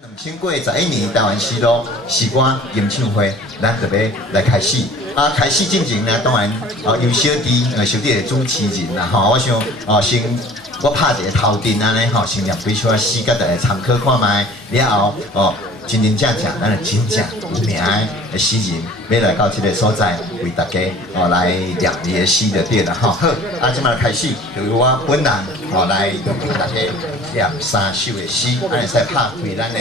2021年台湾西路时光演唱会，咱特别来开始。开始进前呢，当然由小弟小弟的主持人啦我想先我拍一个头阵安尼先念几首诗，甲大家参考看卖。了后真正咱就真正有名的诗人，要来到这个所在，为大家来念伊的诗就对了好，即摆开始，就由我本人来为大家念3首的诗，会使拍开咱的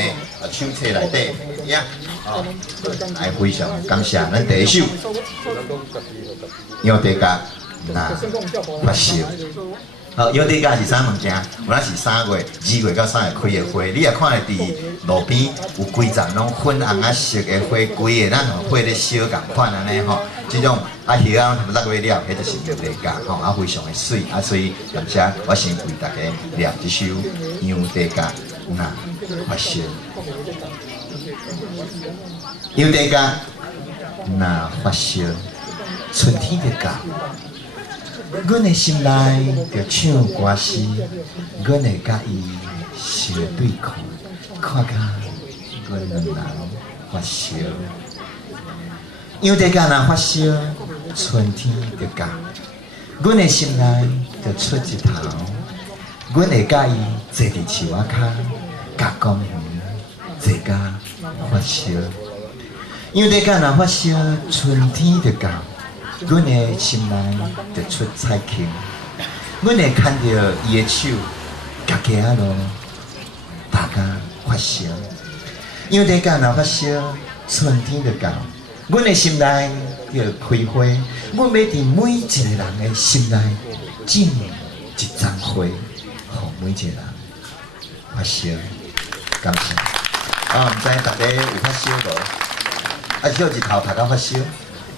手册内底呀。来非常感谢咱第一首杨德甲发烧。杨德甲是啥物件？有咱是2月、2月到3月开的花，你也看会伫路边有规丛拢粉红啊色的花，规个咱花咧烧共款安尼这种叶仔落月了，迄就是杨德甲非常的水所以感谢我先为大家念这首杨德甲发烧。杨德甲发烧，春天就到，阮的心内就唱歌诗，阮会甲伊相对看甲阮两人发烧。杨德甲发烧，春天就到，阮的心内就出一头，阮会甲伊坐伫树仔骹，甲公园坐甲发烧。杨德甲发烧，春天就到，阮的心内就出彩球，阮会牵着伊的手，行街仔路，大家发烧。杨德甲发烧，春天就到，阮的心内就开花，阮要伫每一个人的心内种一丛花，互每一个人发烧。感谢。毋知大家有发烧无？烧一头头到发烧，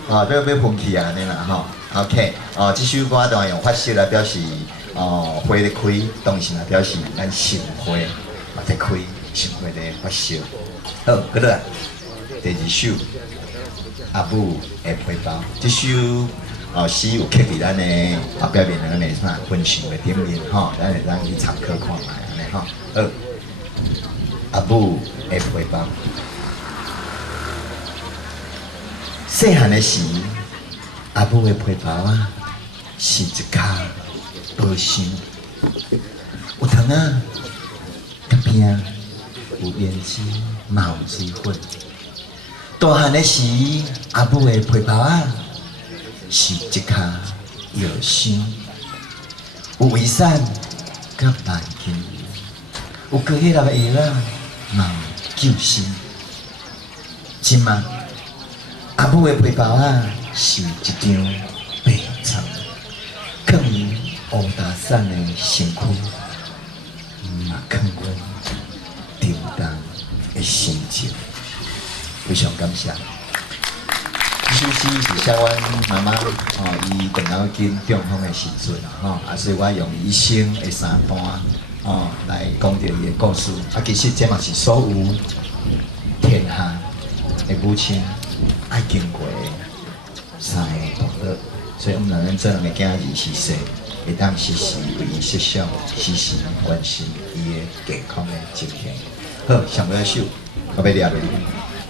要喷气啊安尼啦OK，这首歌当然用发烧来表示花咧开，当时来表示咱心花在开，心花咧发烧。好，搁落第2首阿母的皮包，这首诗有刻伫咱的表面咱的啥分享的顶面咱会当去参考看卖安尼好，阿母的皮包。细汉的时，阿母的皮包是一卡薄箱，有糖甲片，有胭脂，嘛有水粉。大汉的时，阿母的皮包是一卡药箱，有胃散甲万金，有高血压的药嘛有救心。即马阿母的皮包是一张白床，放伊乌达散的身躯，嘛放阮沉重的心情。非常感谢。这首诗是写阮妈妈伊长老经中风的时阵所以我用伊一生的3段来讲着伊的故事。其实这嘛是所有天下的母亲爱经过3个步道，所以我们人做两个囝儿是说，会当时时为伊设想，时时关心伊的健康的情形。好，上尾一首我要念落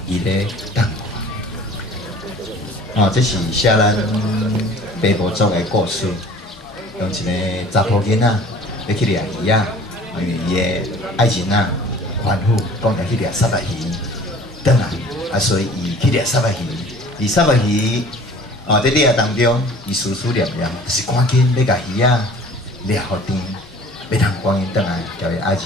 伊咧等我。这是写咱爸母族的故事，用一个查甫囡仔要去掠鱼因为伊的爱人反复讲要去掠沙白鱼，转来所以伊去掠沙白鱼。沙白鱼在掠当中，伊思念，就是赶紧要甲鱼掠好甜，要通赶紧转来，交伊爱人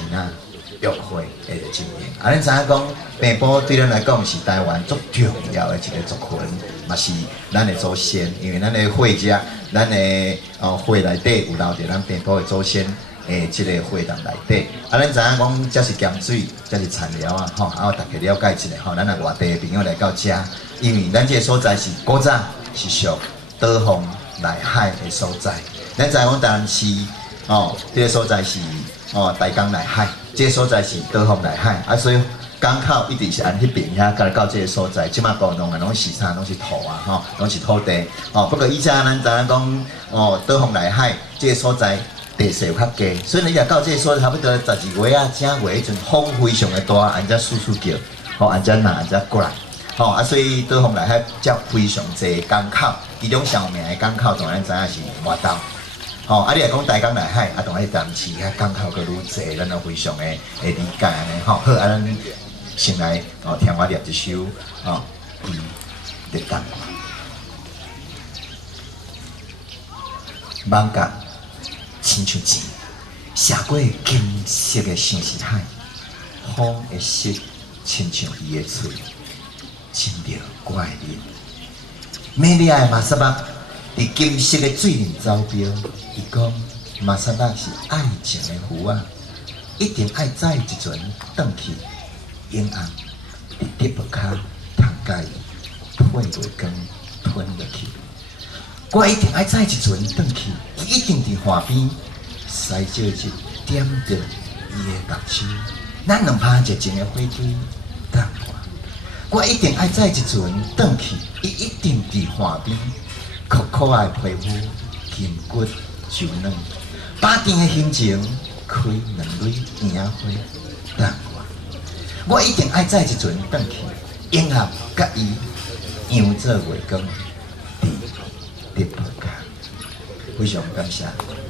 约会的经验。咱知影讲，病母对咱来讲是台湾最重要的一个族群，嘛是咱的祖先。因为咱的血液，咱的血内底有留着咱病母的祖先的这个血糖内底。咱知影讲，这是咸水，这是菜料大家了解一下咱的外地的朋友来到这，因为咱这个所在是古早是属岛风内海的所在。咱知影讲台南市这个所在是台江内海。这个所在是岛风内海所以港口一直是按迄边遐，甲到这个所在，即马高农拢是啥？拢是土拢是土地不过以前咱知影讲岛风内海这个所在地势较低，所以你若到这所差不多12月啊、正月迄阵风非常的大，安只簌簌叫，吼安只拿安只过来，吼啊，所以倒风内海则非常侪港口，其中上有名的港口当然知影是外岛，吼啊，你若讲大江内海，啊，当然淡市遐港口佫愈侪，咱都非常的会理解安尼，吼，好啊，咱先来哦听我念一首哦《日港》。艋舺亲像钱，写过金色的像是海，风的色亲像伊的嘴，亲着我的面。美丽的马萨巴伫金色的水面走标，伊讲马萨巴是爱情的湖啊，一定爱早一阵转去，永暗伫地步骹通甲伊配袂光吞落去。我一定爱早一阵转去，伊一定伫岸边塞少一点着伊的目睭，咱两拍热情的火堆等我。我一定爱早一阵转去，伊一定伫岸边酷酷的皮肤，筋骨柔软，把甜的心情开两蕊烟花等我。我一定爱早一阵转去，永合甲伊扬做月光。地步卡，非常感谢。